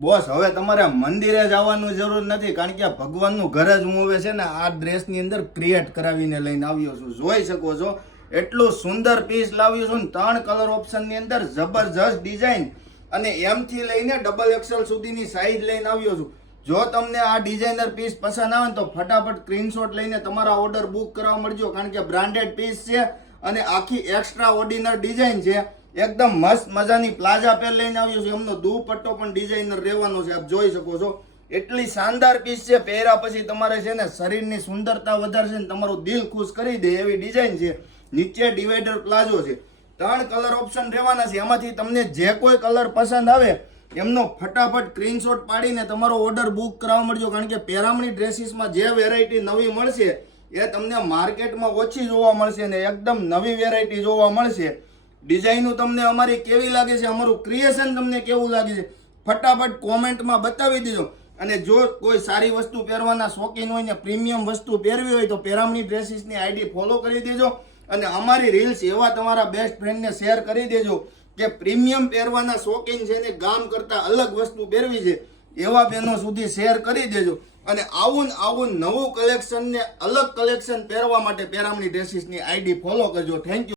Boss હવે તમારે મંદિરે જવાનું જરૂર નથી, કારણ કે ભગવાનનું ઘર જ હું હવે છે ને આ ડ્રેસની અંદર ક્રિએટ કરાવીને લઈને આવ્યો છું. જોઈ શકો છો એટલું સુંદર પીસ લાવ્યો છું ને 3 કલર ઓપ્શનની અંદર જબરજસ્ત ડિઝાઇન અને એમ થી લઈને ડબલ એક્સેલ સુધીની સાઈઝ લઈને આવ્યો છું. જો તમને આ ડિઝાઇનર પીસ પસંદ આવે ને તો ફટાફટ સ્ક્રીનશોટ લઈને તમારા ઓર્ડર બુક કરાવવા મળજો, કારણ કે બ્રાન્ડેડ પીસ છે અને આખી એક્સ્ટ્રા ઓર્ડિનર ડિઝાઇન છે. એકદમ મસ્ત મજાની પ્લાઝા પેર લઈને આવ્યો છે. એમનો દુપટ્ટો પણ ડિઝાઇનર રહેવાનો છે, આપ જોઈ શકો છો. એટલી શાનદાર પીસ છે, પહેર્યા પછી તમારે છે ને શરીરની સુંદરતા વધારશે ને તમારું દિલ ખુશ કરી દે એવી ડિઝાઇન છે. નીચે ડિવાઈડર પ્લાઝો છે, 3 કલર ઓપ્શન રહેવાના છે. એમાંથી તમને જે કોઈ કલર પસંદ આવે એમનો ફટાફટ સ્ક્રીનશોટ પાડીને તમારો ઓર્ડર બુક કરાવવા મળજો, કારણ કે પેરામણી ડ્રેસીસમાં જે વેરાયટી નવી મળશે એ તમને માર્કેટમાં ઓછી જોવા મળશે અને એકદમ નવી વેરાયટી જોવા મળશે. ડિઝાઇનો તમને અમારી કેવી લાગે છે, અમારું ક્રિએશન તમને કેવું લાગે છે, ફટાફટ કોમેન્ટમાં બતાવી દેજો. અને જો કોઈ સારી વસ્તુ પહેરવાના શોખીન હોય ને પ્રીમિયમ વસ્તુ પહેરવી હોય તો પેરામણી ડ્રેસીસની આઈડી ફોલો કરી દેજો અને અમારી રીલ્સ એવા તમારા બેસ્ટ ફ્રેન્ડને શેર કરી દેજો કે પ્રીમિયમ પહેરવાના શોખીન છે ને ગામ કરતા અલગ વસ્તુ પહેરવી છે એવા બહેનો સુધી શેર કરી દેજો. અને આવું નવું કલેક્શન ને અલગ કલેક્શન પહેરવા માટે પેરામણી ડ્રેસીસની આઈડી ફોલો કરજો. Thank you.